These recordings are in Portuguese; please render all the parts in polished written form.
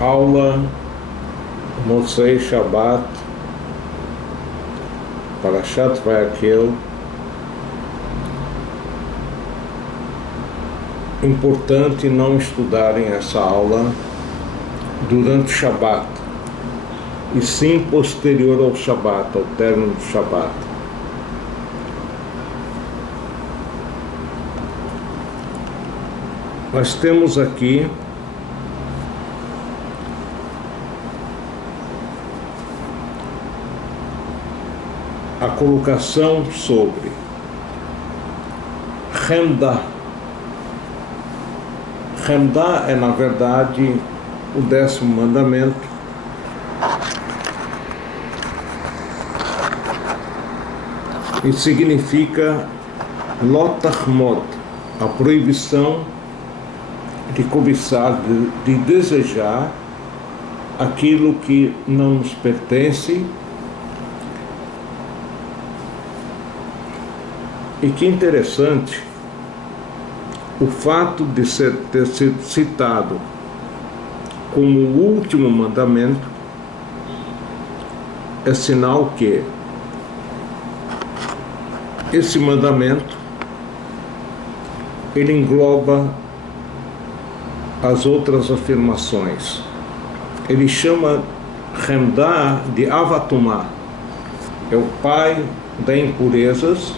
Aula Motzei Shabbat, Parashat Vayakhel. Importante não estudarem essa aula durante o Shabbat, e sim posterior ao Shabbat, ao término do Shabbat. Nós temos aqui a colocação sobre Hemdah. Hemdah é, na verdade, o 10º mandamento, e significa Lotachmod, a proibição de cobiçar, de desejar aquilo que não nos pertence. E que interessante o fato de ter sido citado como o último mandamento, é sinal que esse mandamento ele engloba as outras afirmações. Ele chama Hemdah de Avatumá, é o pai das impurezas,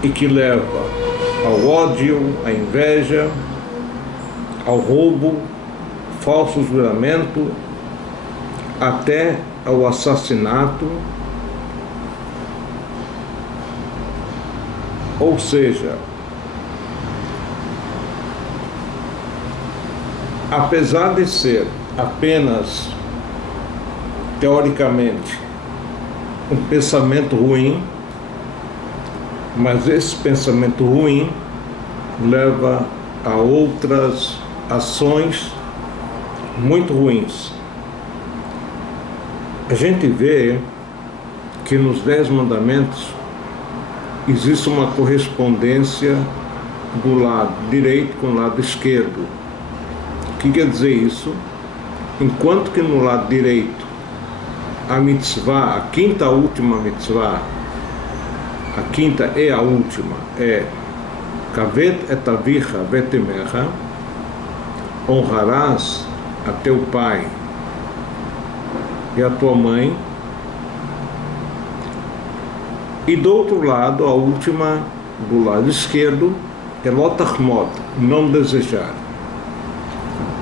e que leva ao ódio, à inveja, ao roubo, falso juramento, até ao assassinato. Ou seja, apesar de ser apenas, teoricamente, um pensamento ruim, mas esse pensamento ruim leva a outras ações muito ruins. A gente vê que nos 10 mandamentos existe uma correspondência do lado direito com o lado esquerdo. O que quer dizer isso? Enquanto que no lado direito a mitzvah, a quinta última mitzvah, a quinta e a última é Kaved et avicha veit emecha, honrarás a teu pai e a tua mãe. E do outro lado, a última, do lado esquerdo, é Lotachmod, não desejar.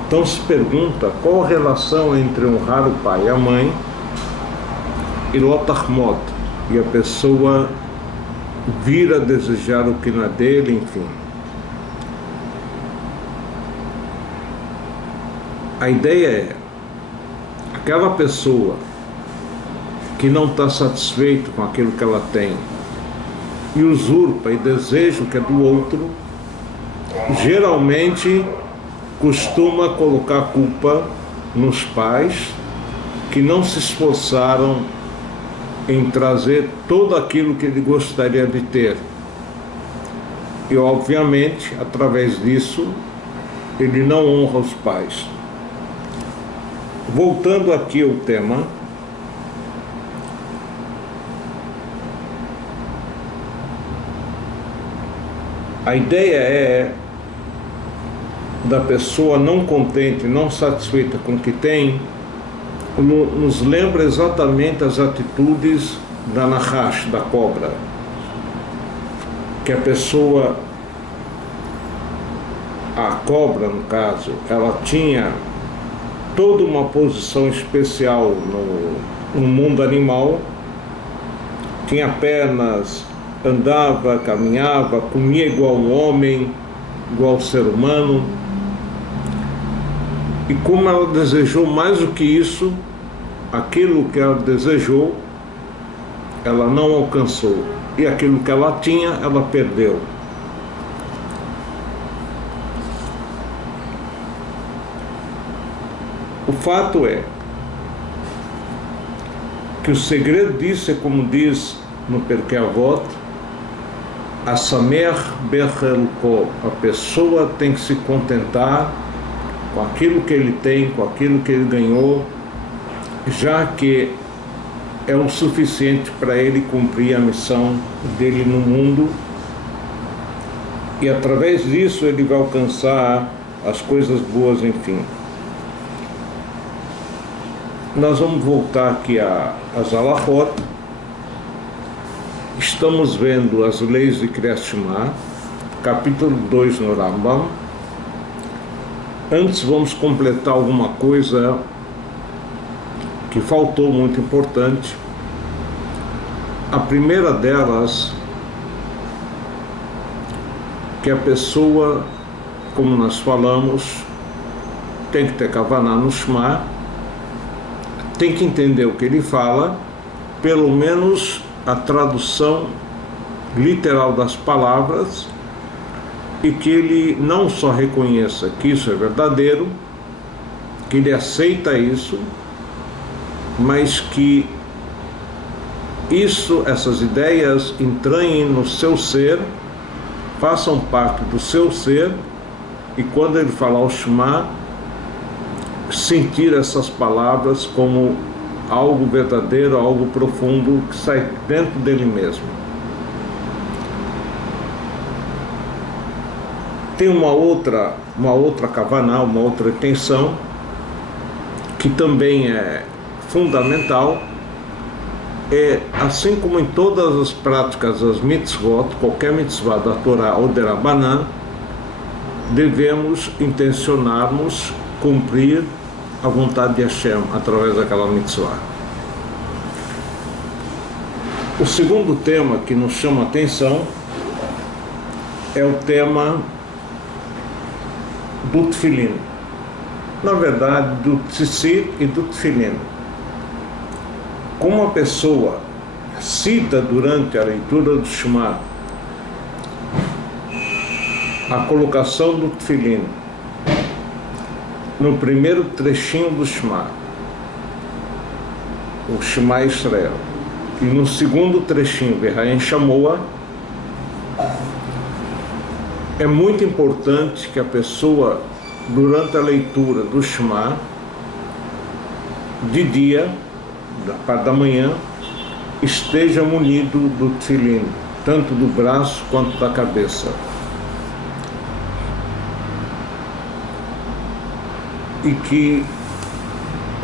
Então se pergunta qual a relação entre honrar o pai e a mãe e Lotachmod, e a pessoa vir a desejar o que não é dele, enfim. A ideia é aquela pessoa que não está satisfeito com aquilo que ela tem e usurpa e deseja o que é do outro, geralmente costuma colocar a culpa nos pais que não se esforçaram em trazer tudo aquilo que ele gostaria de ter. E obviamente, através disso, ele não honra os pais. Voltando aqui ao tema, a ideia é da pessoa não contente, não satisfeita com o que tem, nos lembra exatamente as atitudes da Nahash, da cobra, que a pessoa, a cobra no caso, ela tinha toda uma posição especial no mundo animal, tinha pernas, andava, caminhava, comia igual um homem, igual um ser humano. E como ela desejou mais do que isso, aquilo que ela desejou, ela não alcançou. E aquilo que ela tinha, ela perdeu. O fato é que o segredo disso é, como diz no Perkei Avot, a Samer Bechelko, a pessoa tem que se contentar com aquilo que ele tem, com aquilo que ele ganhou, já que é o suficiente para ele cumprir a missão dele no mundo, e através disso ele vai alcançar as coisas boas, enfim. Nós vamos voltar aqui às Halachot. Estamos vendo as leis de Kriyat Shema, capítulo 2 no Rambam. Antes vamos completar alguma coisa que faltou, muito importante. A primeira delas, que a pessoa, como nós falamos, tem que ter kavaná no Shema, tem que entender o que ele fala, pelo menos a tradução literal das palavras, e que ele não só reconheça que isso é verdadeiro, que ele aceita isso, mas que essas ideias entranhem no seu ser, façam parte do seu ser, e quando ele falar o Shema, sentir essas palavras como algo verdadeiro, algo profundo que sai dentro dele mesmo. Tem uma outra kavaná, uma outra intenção, que também é fundamental. É assim como em todas as práticas das mitzvot, qualquer mitzvah da Torá ou de Rabanan, devemos intencionarmos cumprir a vontade de Hashem através daquela mitzvah. O segundo tema que nos chama a atenção é o tema do Tefilin. Na verdade, do Tzitzit e do Tefilin. Como a pessoa cita durante a leitura do Shema a colocação do Tefilin no primeiro trechinho do Shema, o Shema Israel, e no segundo trechinho, V'Hayen Shamoa, é muito importante que a pessoa, durante a leitura do Shema, de dia, da parte da manhã, esteja munido do Tefilin, tanto do braço quanto da cabeça. E que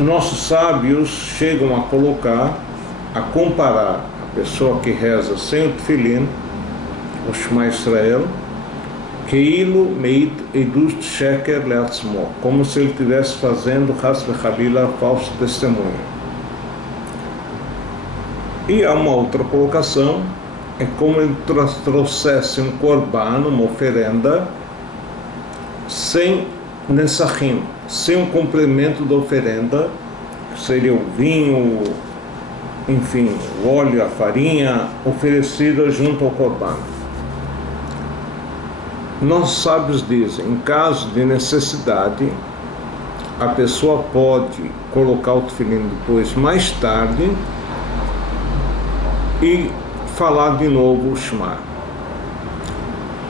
nossos sábios chegam a colocar, a comparar a pessoa que reza sem o Tefilin, o Shema Israel, Keilo Meit Edut Sheker Leatzmo, como se ele estivesse fazendo Chas V'Chalila, falso testemunho. E há uma outra colocação, é como ele trouxesse um korban, uma oferenda, sem Nesachim, sem um complemento da oferenda, que seria o vinho, enfim, o óleo, a farinha, oferecida junto ao korban. Nossos sábios dizem, em caso de necessidade, a pessoa pode colocar o tefilin depois, mais tarde, e falar de novo o Shema.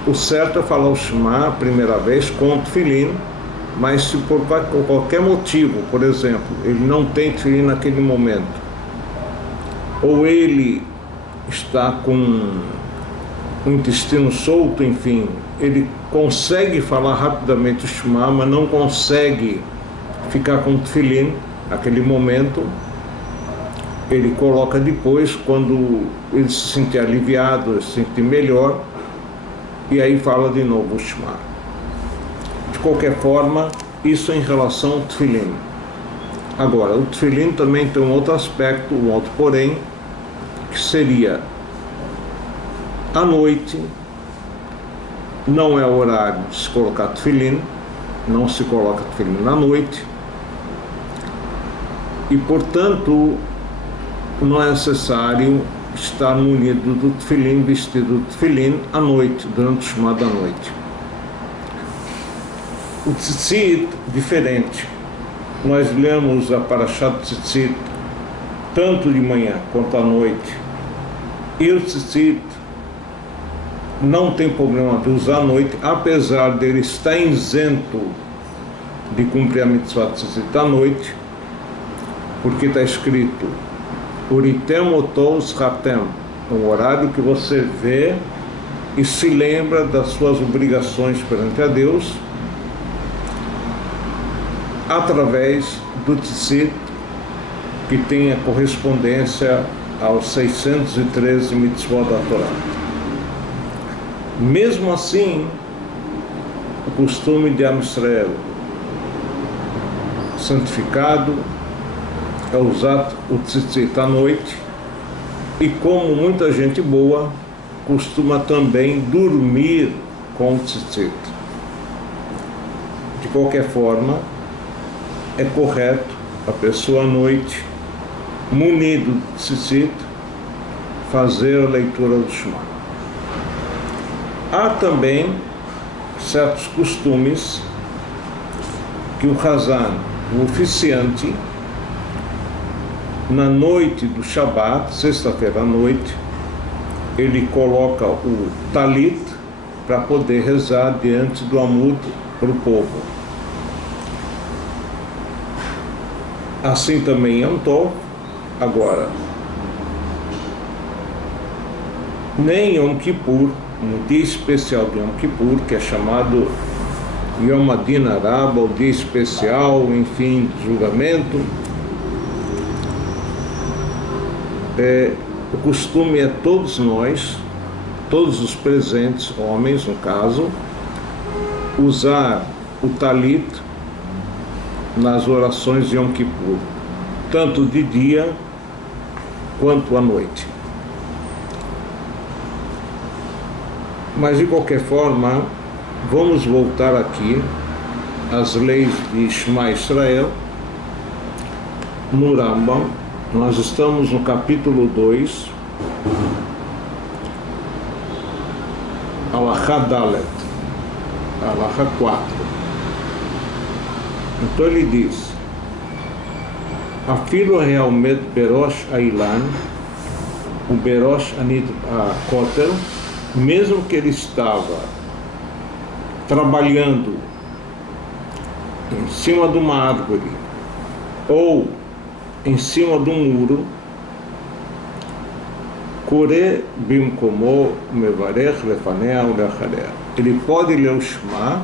O certo é falar o Shema a primeira vez com o tefilin, mas se por qualquer motivo, por exemplo, ele não tem tefilin naquele momento, ou ele está com o intestino solto, enfim, ele consegue falar rapidamente o Shema, mas não consegue ficar com o tefilin naquele momento, ele coloca depois, quando ele se sentir aliviado, se sentir melhor, e aí fala de novo o Shema. De qualquer forma, isso em relação ao tefilin. Agora, o tefilin também tem um outro aspecto, um outro porém, que seria à noite, não é horário de se colocar tefilin, não se coloca tefilin na noite, e portanto não é necessário estar munido do tefilin, vestido do tefilin à noite, durante o Shema da noite. O Tzitzit, diferente. Nós lemos a Parashat Tzitzit tanto de manhã quanto à noite, e o Tzitzit não tem problema de usar à noite, apesar dele estar isento de cumprir a mitzvah de tzitzit à noite, porque está escrito Uritem otos ratem, um horário que você vê e se lembra das suas obrigações perante a Deus através do tzitzit, que tem a correspondência aos 613 mitzvot da Torá. Mesmo assim, o costume de Am Israel santificado é usar o tzitzit à noite, e como muita gente boa costuma também dormir com o tzitzit. De qualquer forma, é correto a pessoa à noite, munido de tzitzit, fazer a leitura do Shema. Há também certos costumes que o Hazan, o oficiante, na noite do Shabat, sexta-feira à noite, ele coloca o talit para poder rezar diante do Amud para o povo. Assim também Yom Tov. Agora, nem Yom Kippur, um dia especial de Yom Kippur, que é chamado Yom Adin Araba, o dia especial, enfim, de julgamento. O costume é todos nós, todos os presentes, homens no caso, usar o talit nas orações de Yom Kippur, tanto de dia quanto à noite. Mas de qualquer forma, vamos voltar aqui às leis de Shema Israel, no Rambam. Nós estamos no capítulo 2, Alachá Dalet, Alachá 4. Então ele diz: Afilo realmente Berosh Ailan, o Berosh Anit Kotel, mesmo que ele estava trabalhando em cima de uma árvore ou em cima de um muro, Kore bimkomo mevarech lefanea uleacharea, ele pode ler o Shema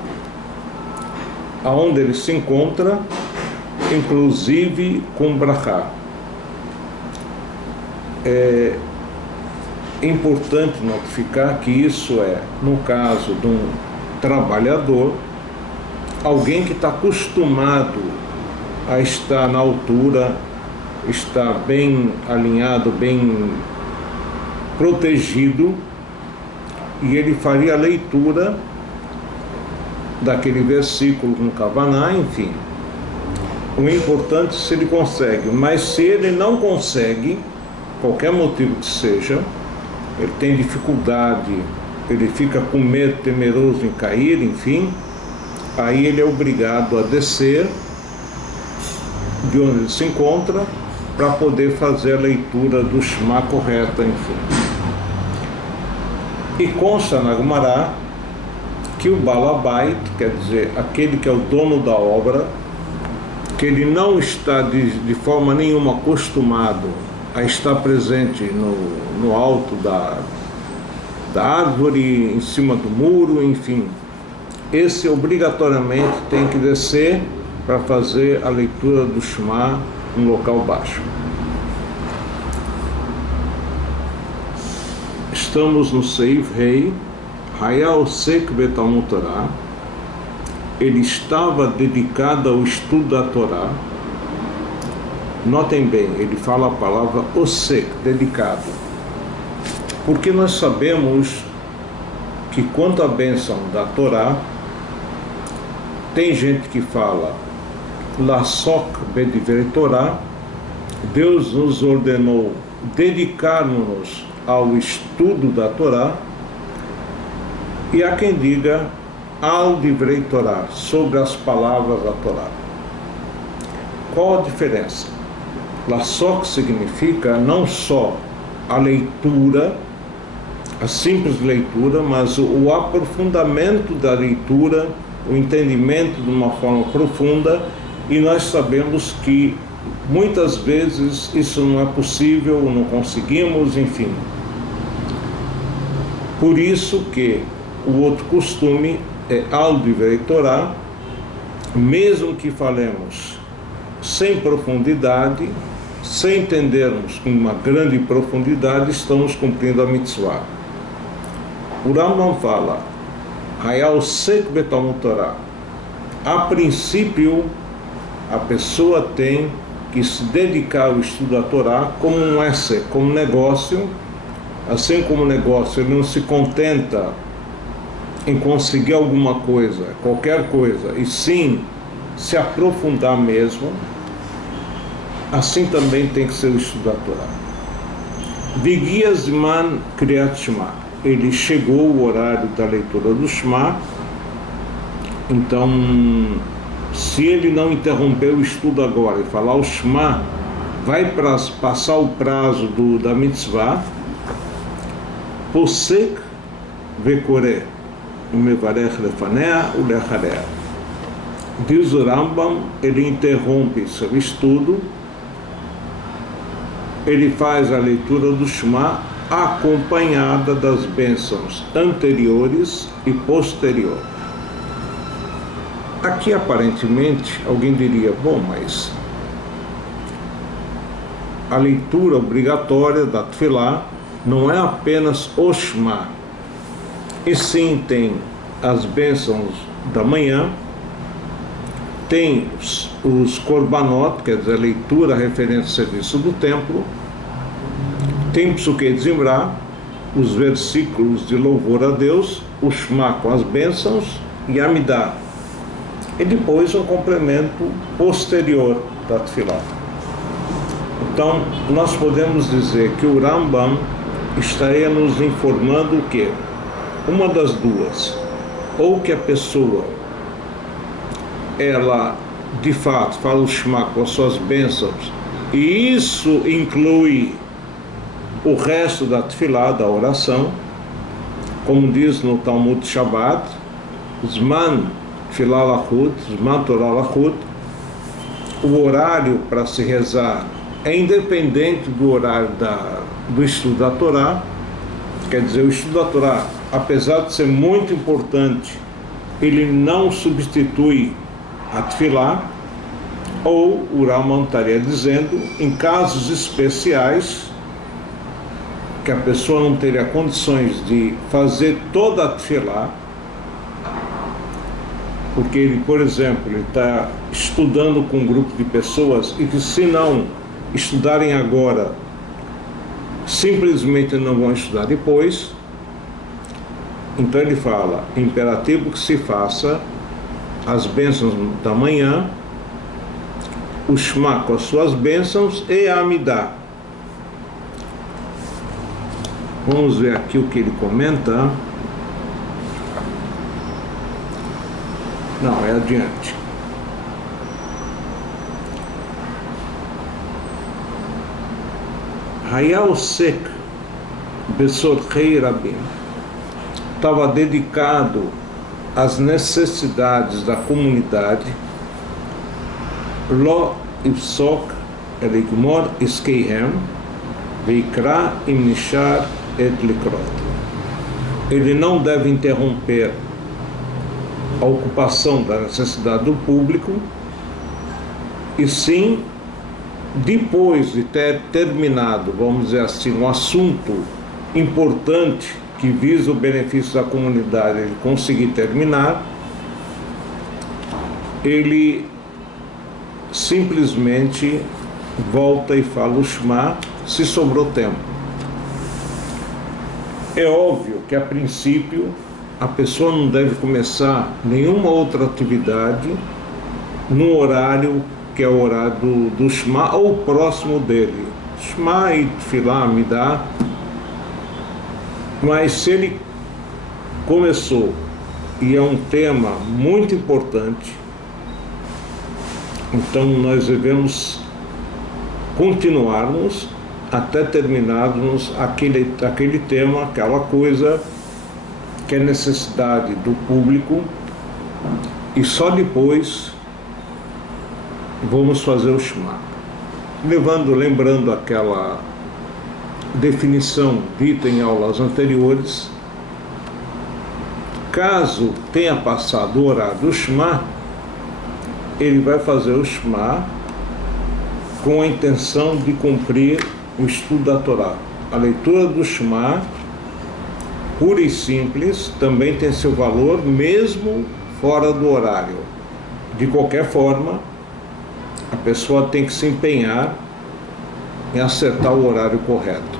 aonde ele se encontra, inclusive com brachá. É importante notificar que isso é, no caso de um trabalhador, alguém que está acostumado a estar na altura, está bem alinhado, bem protegido, e ele faria a leitura daquele versículo com Kavaná, enfim. O importante é se ele consegue, mas se ele não consegue, qualquer motivo que seja, ele tem dificuldade, ele fica com medo, temeroso em cair, enfim, aí ele é obrigado a descer de onde ele se encontra para poder fazer a leitura do Shema correta, enfim. E consta na Gemara que o Balabait, quer dizer, aquele que é o dono da obra, que ele não está de forma nenhuma acostumado a estar presente no alto da árvore, em cima do muro, enfim, esse obrigatoriamente tem que descer para fazer a leitura do Shema em local baixo. Estamos no Seif Rei, Hayal Sek Betalmud Torah. Ele estava dedicado ao estudo da Torá. Notem bem, ele fala a palavra Osek, dedicado. Porque nós sabemos que quanto à bênção da Torá, tem gente que fala Lasok Bedivrei Torá, Deus nos ordenou dedicarmos-nos ao estudo da Torá, e há quem diga Al Divrei Torá, sobre as palavras da Torá. Qual a diferença? Lasok significa não só a leitura, a simples leitura, mas o aprofundamento da leitura o entendimento de uma forma profunda, e nós sabemos que muitas vezes isso não é possível, não conseguimos, enfim. Por isso que o outro costume é, ao divrei Torá, mesmo que falemos sem profundidade, sem entendermos com uma grande profundidade, estamos cumprindo a mitzvah. O Rambam fala, Hayal Sek Betalmud Torá. A princípio, a pessoa tem que se dedicar ao estudo da Torá como um essay, como negócio. Assim como negócio, ele não se contenta em conseguir alguma coisa, qualquer coisa, e sim se aprofundar mesmo. Assim também tem que ser o estudo da Torá. Vigia Zman Kriyat Shema. Ele chegou o horário da leitura do Shema. Então, se ele não interromper o estudo agora e falar o Shema, vai passar o prazo da mitzvah. Posek vekore umevarech lefanea ulecharea. Diz o Rambam, ele interrompe seu estudo, ele faz a leitura do Shema acompanhada das bênçãos anteriores e posterior. Aqui aparentemente alguém diria, bom, mas a leitura obrigatória da Tefilá não é apenas o Shema, e sim tem as bênçãos da manhã, tem os korbanot, quer dizer, a leitura referente ao serviço do templo, tem Psukei de Zimra, os versículos de louvor a Deus, o Shema com as bênçãos e Amidah, e depois um complemento posterior da Tefilá. Então, nós podemos dizer que o Rambam estaria nos informando o quê? Uma das duas, ou que a pessoa, ela de fato fala o Shema com as suas bênçãos, e isso inclui o resto da Tefilá, da oração, como diz no Talmud Shabbat, Zman Tefilá Lachut, Zman Torah Lachut, o horário para se rezar é independente do horário do estudo da Torá. Quer dizer, o estudo da Torá, apesar de ser muito importante, ele não substitui a Tefilá. Ou o Rambam estaria dizendo, em casos especiais, que a pessoa não teria condições de fazer toda a Tefilá, porque ele, por exemplo, ele está estudando com um grupo de pessoas e que, se não estudarem agora, simplesmente não vão estudar depois. Então ele fala, imperativo que se faça as bênçãos da manhã, o Shema com as suas bênçãos e a Amidah. Vamos ver aqui o que ele comenta. Não, é adiante. Hayal Sek Besorchei Rabim estava dedicado às necessidades da comunidade. Lo Ifsok Eligmor Iskeihem Veikra Imnishar Et Likrot. Ele não deve interromper a ocupação da necessidade do público, e sim, depois de ter terminado, vamos dizer assim, um assunto importante que visa o benefício da comunidade, ele conseguir terminar, ele simplesmente volta e fala o Shema, se sobrou tempo. É óbvio que a princípio a pessoa não deve começar nenhuma outra atividade no horário que é o horário do Shema ou próximo dele. Shema e Tefilá, Amidah. Mas se ele começou e é um tema muito importante, então nós devemos continuarmos até terminarmos aquele tema, aquela coisa que é necessidade do público e só depois vamos fazer o Shema. Lembrando aquela definição dita em aulas anteriores, caso tenha passado o horário do Shema, ele vai fazer o Shema com a intenção de cumprir o estudo da Torá. A leitura do Shema, pura e simples, também tem seu valor, mesmo fora do horário. De qualquer forma, a pessoa tem que se empenhar em acertar o horário correto.